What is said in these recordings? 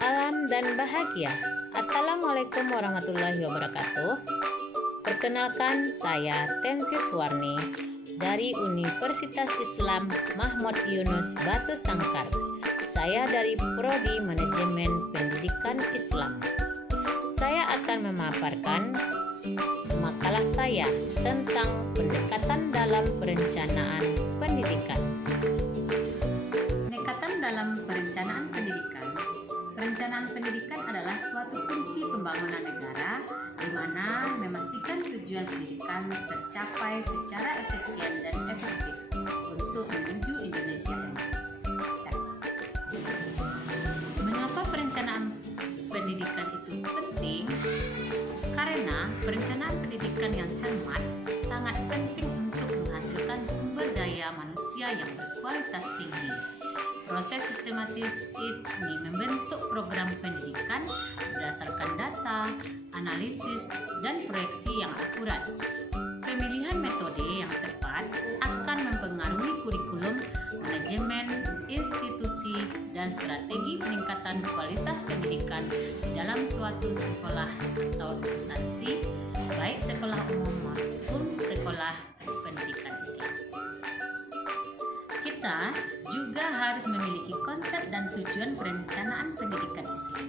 Alam dan bahagia. Assalamualaikum warahmatullahi wabarakatuh. Perkenalkan, saya Tensis Warni dari Universitas Islam Mahmud Yunus Batu Sangkar. Saya dari Prodi Manajemen Pendidikan Islam. Saya akan memaparkan makalah saya tentang pendekatan dalam perencanaan pendidikan. Pendekatan dalam perencanaan pendidikan. Perencanaan pendidikan adalah suatu kunci pembangunan negara di mana memastikan tujuan pendidikan tercapai secara efisien dan efektif untuk menuju Indonesia emas. Mengapa perencanaan pendidikan itu penting? Karena perencanaan pendidikan yang cermat sangat penting untuk menghasilkan sumber daya manusia yang berkualitas tinggi. Proses sistematis ini membentuk program pendidikan berdasarkan data, analisis, dan proyeksi yang akurat. Pemilihan metode yang tepat akan mempengaruhi kurikulum, manajemen, institusi, dan strategi peningkatan kualitas pendidikan di dalam suatu sekolah atau instansi, baik sekolah umum maupun sekolah pendidikan Islam. Kita juga harus memiliki konsep dan tujuan perencanaan pendidikan Islam,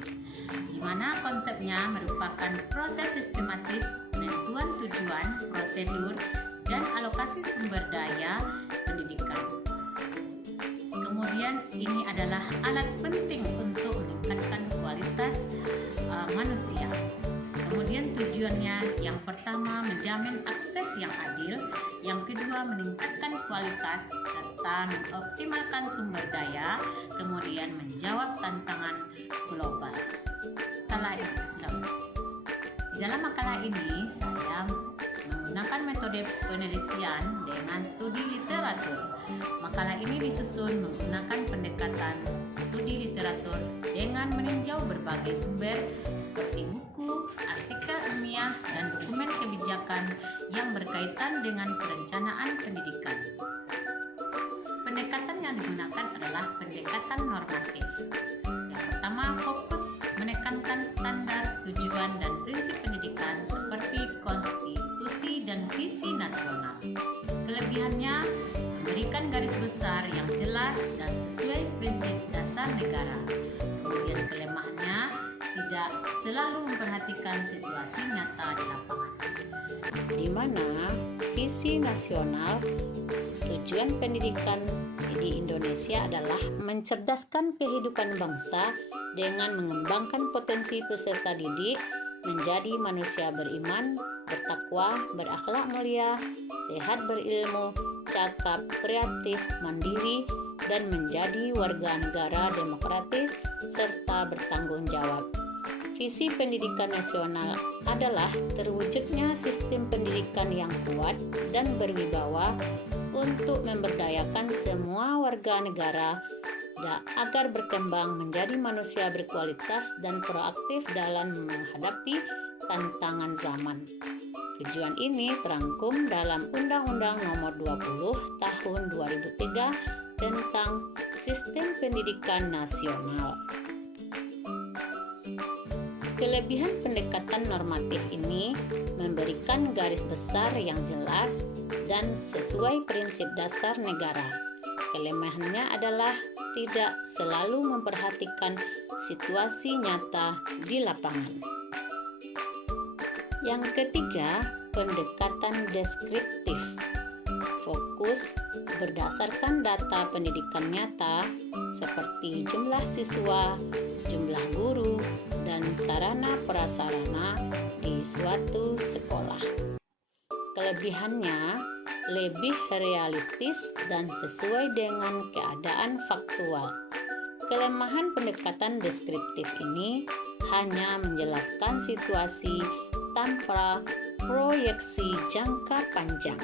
di mana konsepnya merupakan proses sistematis penentuan tujuan, prosedur, dan alokasi sumber daya pendidikan. Kemudian ini adalah alat penting untuk meningkatkan kualitas manusia. Kemudian tujuannya yang pertama menjamin akses yang adil, yang kedua meningkatkan kualitas serta mengoptimalkan sumber daya, kemudian menjawab tantangan global. Di dalam makalah ini saya menggunakan metode penelitian dengan studi literatur. Makalah ini disusun menggunakan pendekatan studi literatur dengan meninjau berbagai sumber seperti buku, artikel ilmiah, dan dokumen kebijakan yang berkaitan dengan perencanaan pendidikan. Pendekatan yang digunakan adalah pendekatan normatif. Yang pertama, fokus menekankan standar, tujuan, dan prinsip pendidikan seperti konstitusi dan visi nasional. Kelebihannya, memberikan garis besar yang jelas dan sesuai prinsip dasar negara. Kemudian kelemahannya, tidak selalu memperhatikan situasi nyata di lapangan. Di mana visi nasional tujuan pendidikan di Indonesia adalah mencerdaskan kehidupan bangsa dengan mengembangkan potensi peserta didik menjadi manusia beriman, bertakwa, berakhlak mulia, sehat berilmu, cakap, kreatif, mandiri, dan menjadi warga negara demokratis serta bertanggung jawab. Visi pendidikan nasional adalah terwujudnya sistem pendidikan yang kuat dan berwibawa untuk memberdayakan semua warga negara agar berkembang menjadi manusia berkualitas dan proaktif dalam menghadapi tantangan zaman. Tujuan ini terangkum dalam Undang-Undang Nomor 20 Tahun 2003 tentang Sistem Pendidikan Nasional. Kelebihan pendekatan normatif ini memberikan garis besar yang jelas dan sesuai prinsip dasar negara. Kelemahannya adalah tidak selalu memperhatikan situasi nyata di lapangan. Yang ketiga, pendekatan deskriptif. Fokus berdasarkan data pendidikan nyata seperti jumlah siswa, jumlah guru, dan sarana prasarana di suatu sekolah. Kelebihannya lebih realistis dan sesuai dengan keadaan faktual. Kelemahan pendekatan deskriptif ini hanya menjelaskan situasi tanpa proyeksi jangka panjang.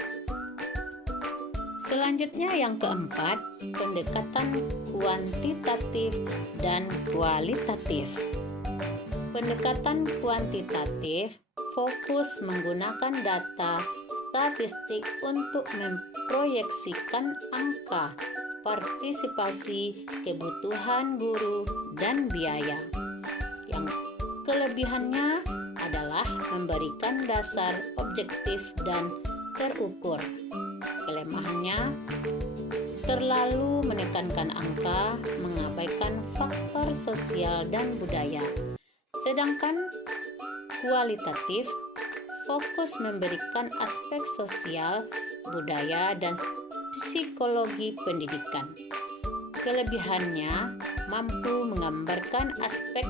Selanjutnya yang keempat, pendekatan kuantitatif dan kualitatif. Pendekatan kuantitatif fokus menggunakan data statistik untuk memproyeksikan angka partisipasi, kebutuhan guru, dan biaya. yang kelebihannya adalah memberikan dasar objektif dan terukur. Kelemahannya terlalu menekankan angka, mengabaikan faktor sosial dan budaya. Sedangkan kualitatif fokus memberikan aspek sosial, budaya, dan psikologi pendidikan. Kelebihannya mampu menggambarkan aspek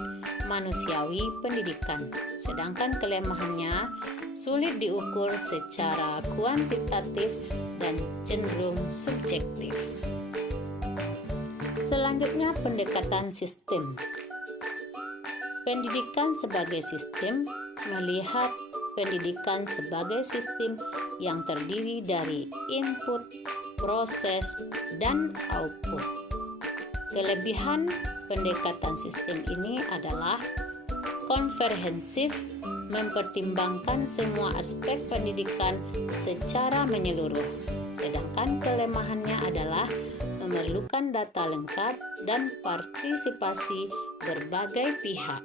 manusiawi pendidikan, sedangkan kelemahannya sulit diukur secara kuantitatif dan cenderung subjektif. Selanjutnya, pendekatan sistem. Pendidikan sebagai sistem melihat pendidikan sebagai sistem yang terdiri dari input, proses, dan output. Kelebihan pendekatan sistem ini adalah komprehensif, mempertimbangkan semua aspek pendidikan secara menyeluruh. Sedangkan kelemahannya adalah memerlukan data lengkap dan partisipasi berbagai pihak.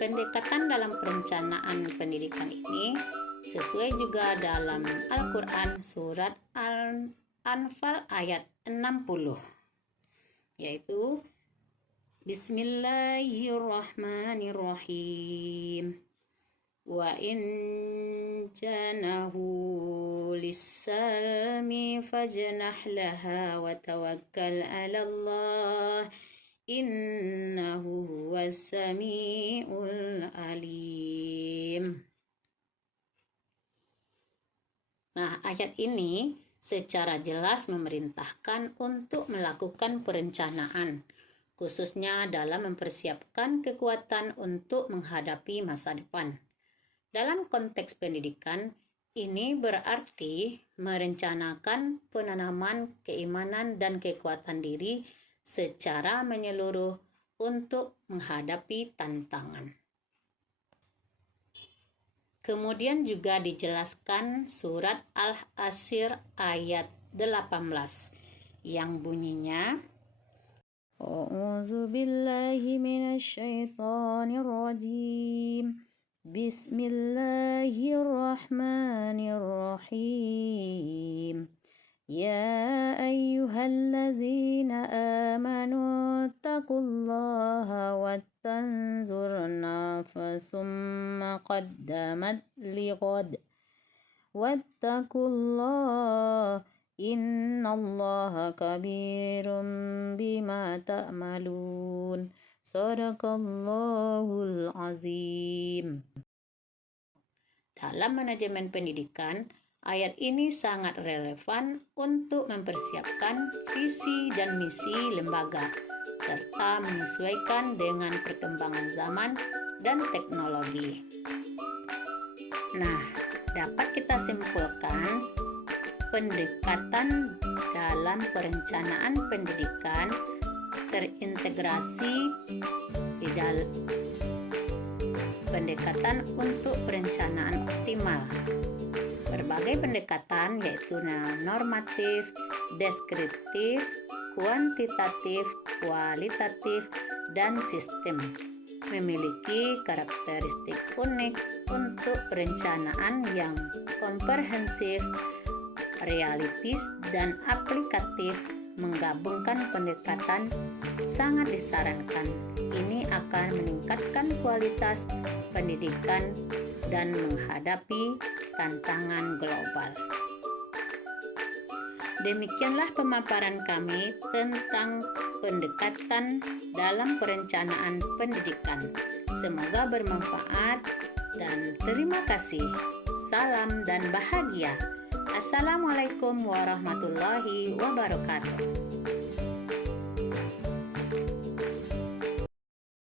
Pendekatan dalam perencanaan pendidikan ini sesuai juga dalam Al-Quran surat Al-Anfal ayat 60, yaitu Bismillahirrahmanirrahim. Wa in janahu lis-salmi fajnah laha wa tawakkal 'alallah innahu huwas samiul alim. Nah, ayat ini secara jelas memerintahkan untuk melakukan perencanaan, khususnya dalam mempersiapkan kekuatan untuk menghadapi masa depan. Dalam konteks pendidikan, ini berarti merencanakan penanaman keimanan dan kekuatan diri secara menyeluruh untuk menghadapi tantangan. Kemudian juga dijelaskan surat Al-Asr ayat 18 yang bunyinya A'udzu billahi minasy syaithanir rajim. Bismillahirrahmanirrahim. Ya ayyuhallazina amanu taqullaha wattanzur nafsum ma qaddamat lighad. Wattaqullaha innallaha kabirum bima ta'malun. Shadaqallahul azim. Dalam manajemen pendidikan, ayat ini sangat relevan untuk mempersiapkan visi dan misi lembaga serta menyesuaikan dengan perkembangan zaman dan teknologi. Nah, dapat kita simpulkan pendekatan dalam perencanaan pendidikan terintegrasi di dalam pendekatan untuk perencanaan optimal. Berbagai pendekatan yaitu normatif, deskriptif, kuantitatif, kualitatif, dan sistem memiliki karakteristik unik untuk perencanaan yang komprehensif, realistis, dan aplikatif. Menggabungkan pendekatan sangat disarankan. Ini akan meningkatkan kualitas pendidikan dan menghadapi tantangan global. Demikianlah pemaparan kami tentang pendekatan dalam perencanaan pendidikan. Semoga bermanfaat dan terima kasih. Salam dan bahagia. Assalamualaikum warahmatullahi wabarakatuh.